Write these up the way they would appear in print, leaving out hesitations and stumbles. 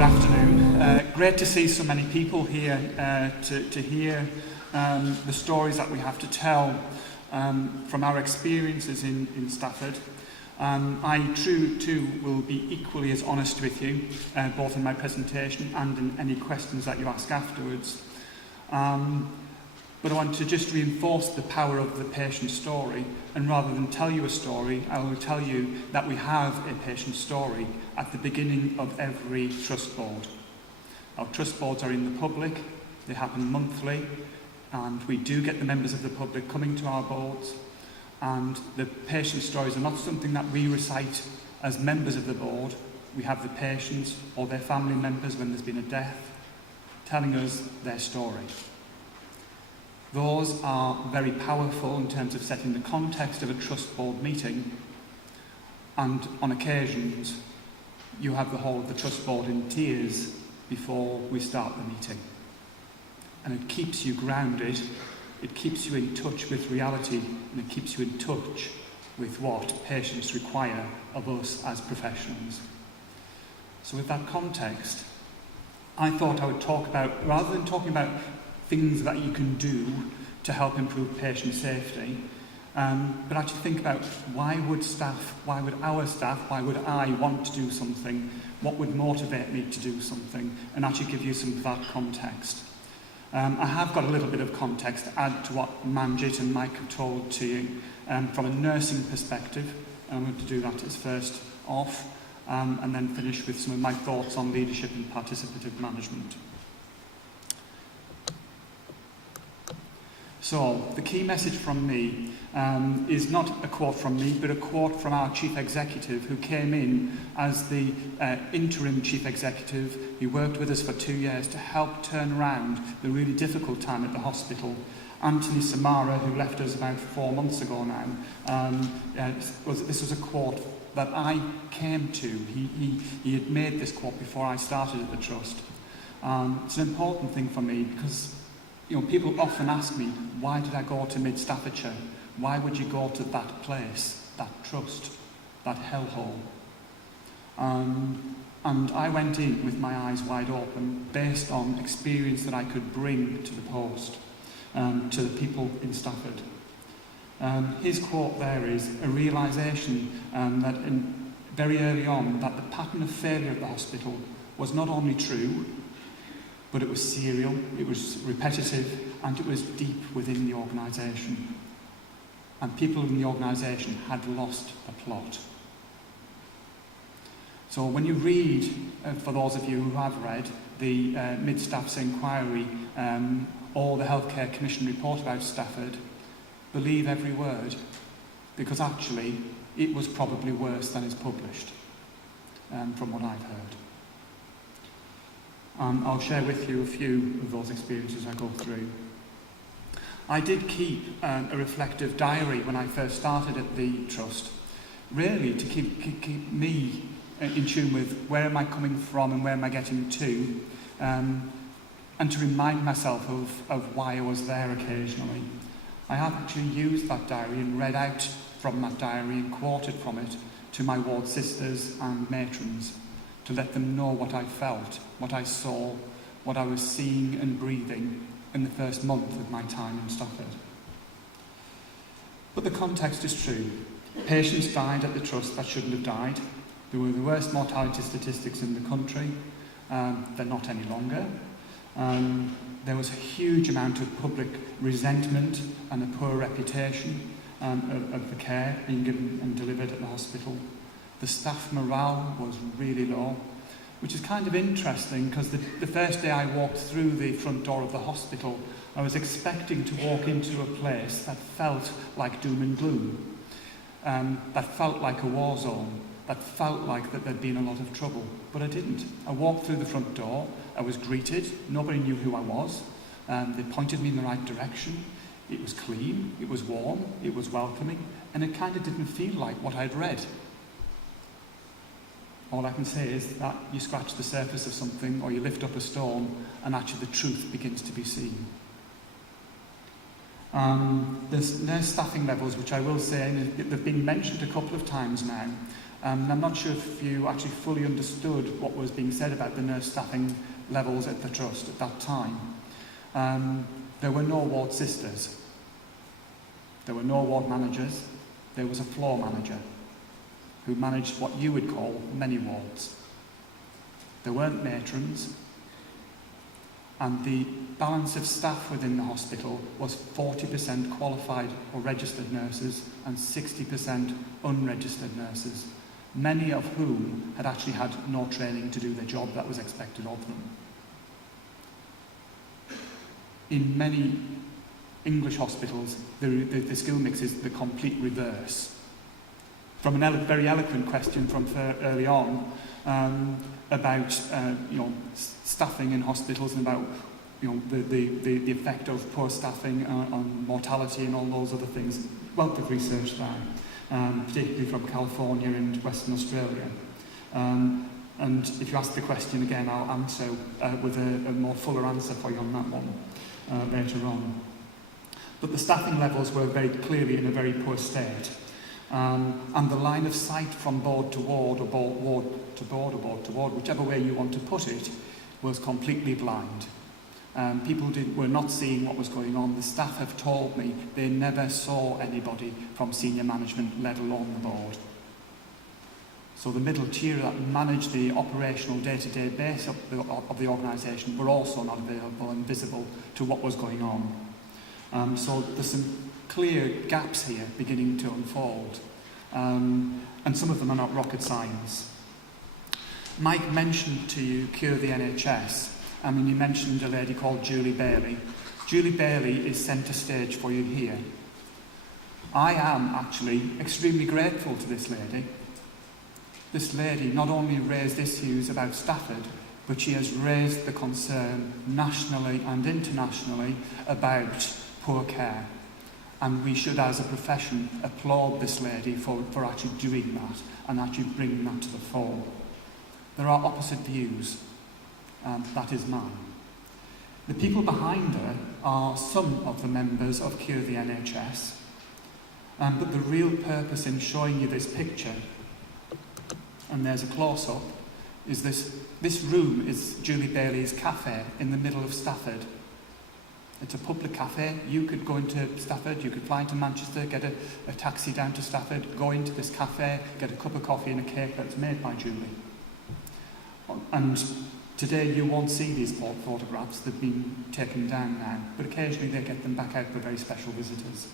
Good afternoon. Great to see so many people here to hear the stories that we have to tell from our experiences in Stafford. I too will be equally as honest with you, both in my presentation and in any questions that you ask afterwards. But I want to just reinforce the power of the patient story, and rather than tell you a story, I will tell you that we have a patient story at the beginning of every trust board. Our trust boards are in the public, they happen monthly, and we do get the members of the public coming to our boards, and the patient stories are not something that we recite as members of the board. We have the patients or their family members when there's been a death telling us their story. Those are very powerful in terms of setting the context of a trust board meeting, and on occasions you have the whole of the trust board in tears before we start the meeting. And it keeps you grounded, it keeps you in touch with reality, and it keeps you in touch with what patients require of us as professionals. So with that context, I thought I would talk about, rather than talking about things that you can do to help improve patient safety, but actually think about why would our staff, why would I want to do something, what would motivate me to do something, and actually give you some of that context. I have got a little bit of context to add to what Manjit and Mike have told to you from a nursing perspective. I'm going to do that as first off, and then finish with some of my thoughts on leadership and participative management. So, the key message from me is not a quote from me, but a quote from our Chief Executive, who came in as the interim Chief Executive. He worked with us for 2 years to help turn around the really difficult time at the hospital. Anthony Samara, who left us about 4 months ago now, this was a quote that I came to. He had made this quote before I started at the Trust. It's an important thing for me because people often ask me, why did I go to Staffordshire? Why would you go to that place, that trust, that hellhole? And I went in with my eyes wide open, based on experience that I could bring to the post, to the people in Stafford. His quote there is a realisation that very early on that the pattern of failure at the hospital was not only true, but it was serial, it was repetitive, and it was deep within the organisation. And people in the organisation had lost the plot. So when you read, for those of you who have read, the Mid-Staff's inquiry or the Healthcare Commission report about Stafford, believe every word, because actually it was probably worse than is published, from what I've heard. I'll share with you a few of those experiences I go through. I did keep a reflective diary when I first started at the Trust, really to keep me in tune with where am I coming from and where am I getting to, and to remind myself of why I was there occasionally. I have actually used that diary and read out from that diary and quoted from it to my ward sisters and matrons, to let them know what I felt, what I saw, what I was seeing and breathing in the first month of my time in Stafford. But the context is true. Patients died at the Trust that shouldn't have died. There were the worst mortality statistics in the country. They're not any longer. There was a huge amount of public resentment and a poor reputation of the care being given and delivered at the hospital. The staff morale was really low, which is kind of interesting because the first day I walked through the front door of the hospital, I was expecting to walk into a place that felt like doom and gloom, that felt like a war zone, that felt like that there'd been a lot of trouble, but I didn't. I walked through the front door, I was greeted, nobody knew who I was, they pointed me in the right direction, it was clean, it was warm, it was welcoming, and it kind of didn't feel like what I'd read. All I can say is that you scratch the surface of something or you lift up a stone and actually the truth begins to be seen. There's staffing levels, which I will say, they've been mentioned a couple of times now, I'm not sure if you actually fully understood what was being said about the nurse staffing levels at the trust at that time. There were no ward sisters. There were no ward managers. There was a floor manager who managed what you would call many wards. There weren't matrons, and the balance of staff within the hospital was 40% qualified or registered nurses and 60% unregistered nurses, many of whom had actually had no training to do the job that was expected of them. In many English hospitals, the skill mix is the complete reverse. From a very eloquent question from early on about staffing in hospitals and about the effect of poor staffing on mortality and all those other things. Wealth of research there, particularly from California and Western Australia. And if you ask the question again, I'll answer with a more fuller answer for you on that one later on. But the staffing levels were very clearly in a very poor state. And the line of sight from board to ward, or ward to board, or board to ward, whichever way you want to put it, was completely blind. People were not seeing what was going on. The staff have told me they never saw anybody from senior management, let alone the board. So the middle tier that managed the operational day-to-day base of the organisation were also not available and visible to what was going on. So there's some clear gaps here beginning to unfold, and some of them are not rocket science. Mike mentioned to you Cure the NHS. I mean, you mentioned a lady called Julie Bailey. Julie Bailey is centre stage for you here. I am actually extremely grateful to this lady. This lady not only raised issues about Stafford, but she has raised the concern nationally and internationally about poor care. And we should, as a profession, applaud this lady for actually doing that and actually bringing that to the fore. There are opposite views, and that is mine. The people behind her are some of the members of Cure the NHS, but the real purpose in showing you this picture, and there's a close-up, is this room is Julie Bailey's cafe in the middle of Stafford. It's a public cafe. You could go into Stafford, you could fly into Manchester, get a taxi down to Stafford, go into this cafe, get a cup of coffee and a cake that's made by Julie. And today you won't see these photographs, they've been taken down now, but occasionally they get them back out for very special visitors.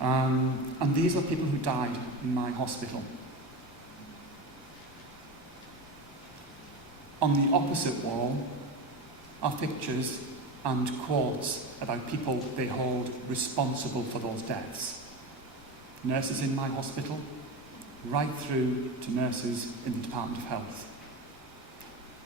And these are people who died in my hospital. On the opposite wall are pictures and quotes about people they hold responsible for those deaths. Nurses in my hospital, right through to nurses in the Department of Health,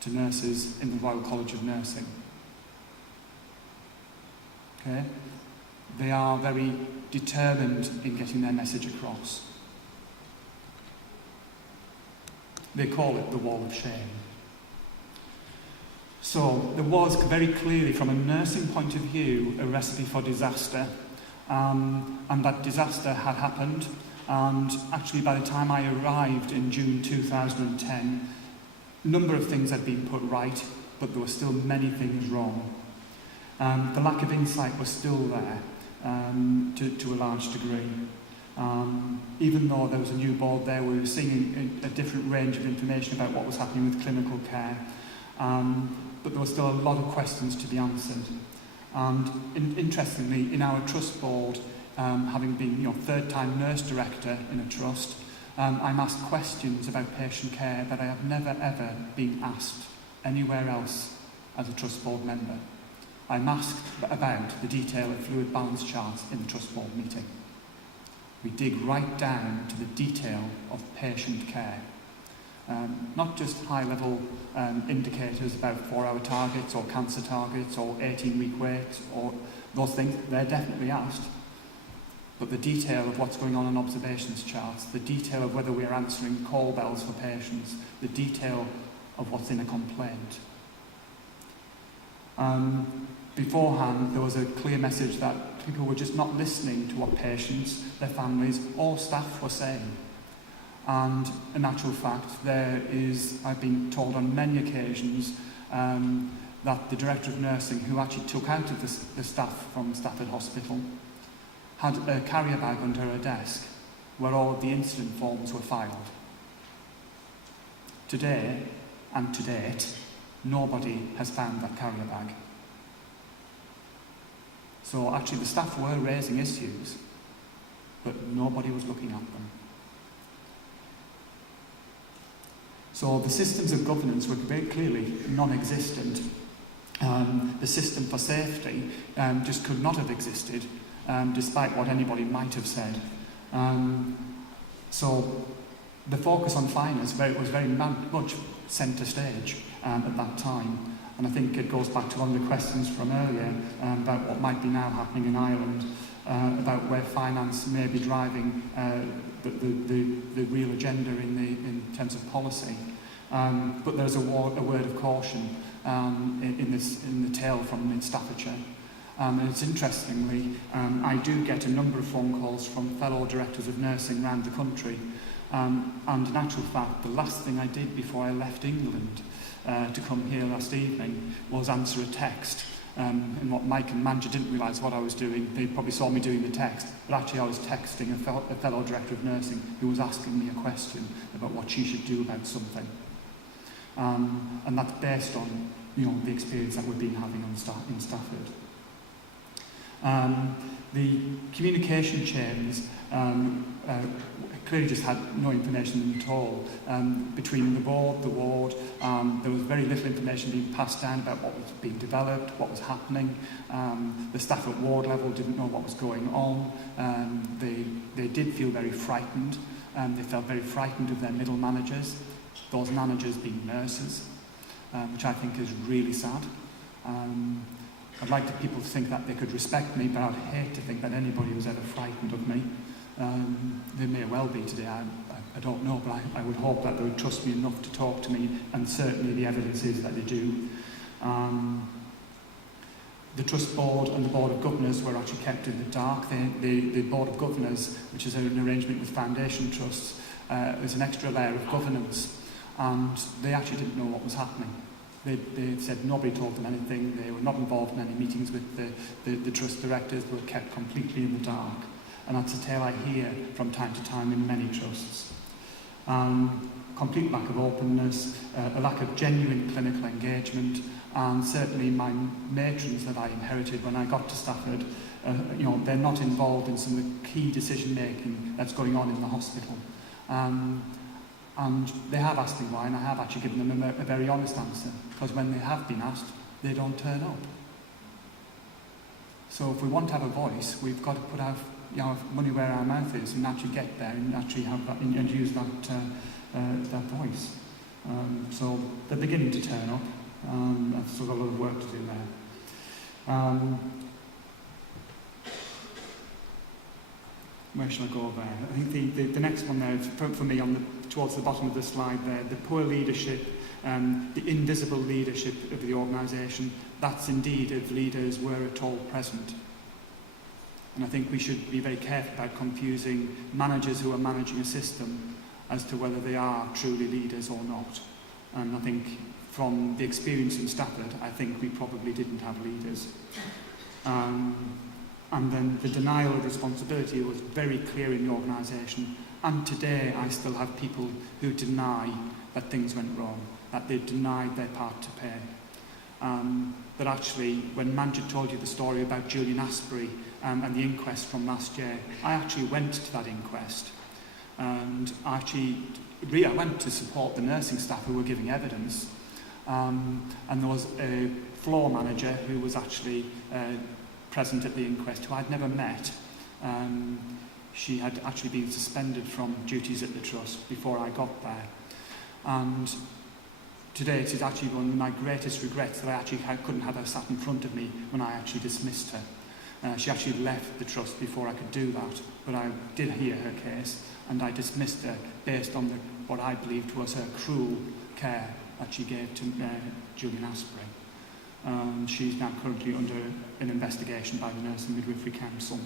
to nurses in the Royal College of Nursing. Okay? They are very determined in getting their message across. They call it the wall of shame. So there was very clearly, from a nursing point of view, a recipe for disaster, and that disaster had happened. And actually, by the time I arrived in June 2010, a number of things had been put right, but there were still many things wrong. The lack of insight was still there to a large degree. Even though there was a new board there, we were seeing a different range of information about what was happening with clinical care. But there were still a lot of questions to be answered. And interestingly, in our trust board, having been third-time nurse director in a trust, I'm asked questions about patient care that I have never ever been asked anywhere else as a trust board member. I'm asked about the detail of fluid balance charts in the trust board meeting. We dig right down to the detail of patient care. Not just high-level indicators about 4-hour targets or cancer targets or 18-week weight or those things, they're definitely asked. But the detail of what's going on in observations charts, the detail of whether we're answering call bells for patients, the detail of what's in a complaint. Beforehand, there was a clear message that people were just not listening to what patients, their families, or staff were saying. And in actual fact, there is, I've been told on many occasions, that the Director of Nursing, who actually took out of the staff from Stafford Hospital, had a carrier bag under her desk where all of the incident forms were filed. Today, and to date, nobody has found that carrier bag. So actually the staff were raising issues, but nobody was looking at them. So the systems of governance were very clearly non-existent. The system for safety just could not have existed, despite what anybody might have said. So the focus on finance was very much centre stage at that time. And I think it goes back to one of the questions from earlier about what might be now happening in Ireland, about where finance may be driving the real agenda in terms of policy. But there's a word of caution in the tale from Staffordshire. And it's interestingly, I do get a number of phone calls from fellow directors of nursing around the country. And in actual fact, the last thing I did before I left England to come here last evening was answer a text. And what Mike and Manja didn't realise what I was doing. They probably saw me doing the text, but actually I was texting a fellow director of nursing who was asking me a question about what she should do about something. And that's based on, the experience that we've been having in Stafford. The communication chains clearly just had no information at all between the board, the ward. There was very little information being passed down about what was being developed, what was happening. The staff at ward level didn't know what was going on. They did feel very frightened. They felt very frightened of their middle managers, those managers being nurses, which I think is really sad. I'd like people to think that they could respect me, but I'd hate to think that anybody was ever frightened of me. They may well be today, I don't know, but I would hope that they would trust me enough to talk to me, and certainly the evidence is that they do. The Trust Board and the Board of Governors were actually kept in the dark. The Board of Governors, which is an arrangement with foundation trusts, is an extra layer of governance, and they actually didn't know what was happening. They said nobody told them anything. They were not involved in any meetings with the trust directors. They were kept completely in the dark. And that's a tale I hear from time to time in many trusts. Complete lack of openness, a lack of genuine clinical engagement, and certainly my matrons that I inherited when I got to Stafford, they're not involved in some of the key decision making that's going on in the hospital. And they have asked me why, and I have actually given them a very honest answer, because when they have been asked, they don't turn up. So if we want to have a voice, we've got to put our money where our mouth is and actually get there and actually have that and use that voice. So they're beginning to turn up. I've still got a lot of work to do there. Where shall I go there? I think the next one there is for me towards the bottom of the slide there, the poor leadership, the invisible leadership of the organisation. That's indeed if leaders were at all present. And I think we should be very careful about confusing managers who are managing a system as to whether they are truly leaders or not. And I think from the experience in Stafford, I think we probably didn't have leaders. And then the denial of responsibility was very clear in the organisation. And today I still have people who deny that things went wrong, that they denied their part to pay. That actually, when Manjit told you the story about Julian Asprey and the inquest from last year, I actually went to that inquest. And I went to support the nursing staff who were giving evidence. And there was a floor manager who was actually present at the inquest, who I'd never met. She had actually been suspended from duties at the trust before I got there. And today it is actually one of my greatest regrets that I couldn't have her sat in front of me when I actually dismissed her. She actually left the trust before I could do that, but I did hear her case, and I dismissed her based on what I believed was her cruel care that she gave to Julian Asprey. She's now currently under an investigation by the Nurse and Midwifery Council.